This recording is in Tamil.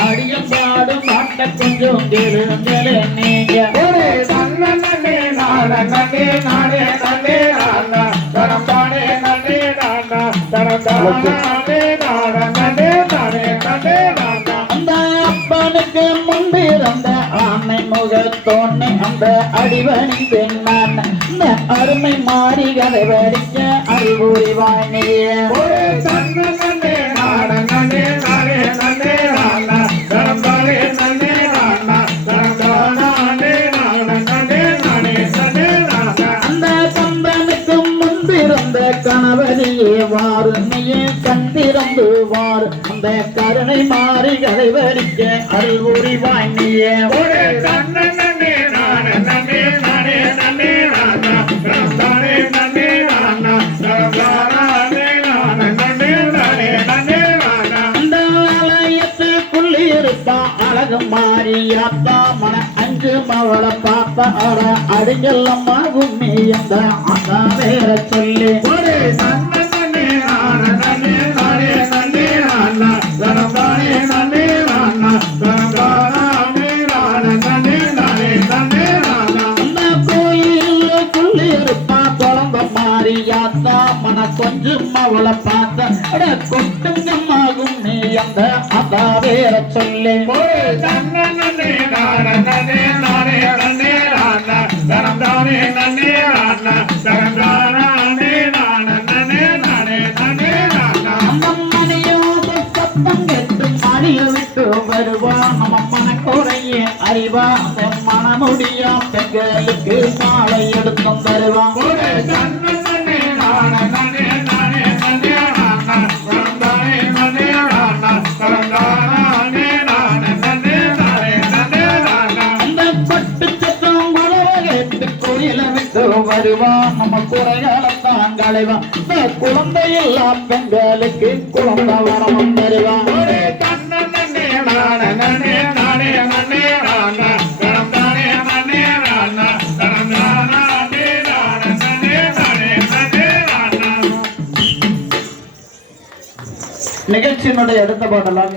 அடியம் பாடும் பாட்ட கொஞ்சம் கேளுங்களே நீங்க ஒரே நன்ன நன்னே நானா நன்னே நானே நன்னே நானா தனம் தானே நன்னே நானா தனம் தானா நன்னே நானா நன்னே நானே நன்னே அந்த அப்பனுக்கு முன்பிருந்த ஆமை முகத்தோன்னு அந்த நான் இந்த அருமை மாறி கதை வடிக்க அறிவுரி வாணிய ஒரே நன்ன நானா அந்த நீயே கருணை மாறி நானா அந்த ஆலயத்துக்குள்ளே இருப்பான் அழகு மாறியாத்தா மன அஞ்சு மவளை பார்த்த அட அடிஞ்சல்லம்மா உண்மை அந்த வேற சொல்லி. ஒரே மாறியாத்தா மன கொஞ்சம் அவளை பார்த்த. அட கொட்டுங்கம்மா உண்மை அந்த அக்கா வேற சொல்லி. ஒரே நன்ன நன்னே நானா நன்னே நானே நன்னே நானா. தனம் தானே தானே நன்னே நானா தனம் தானா நன்னே நானா நன்னே நானே நன்னே நானா நிகழ்ச்சியினுடைய அடுத்த பாடலாம்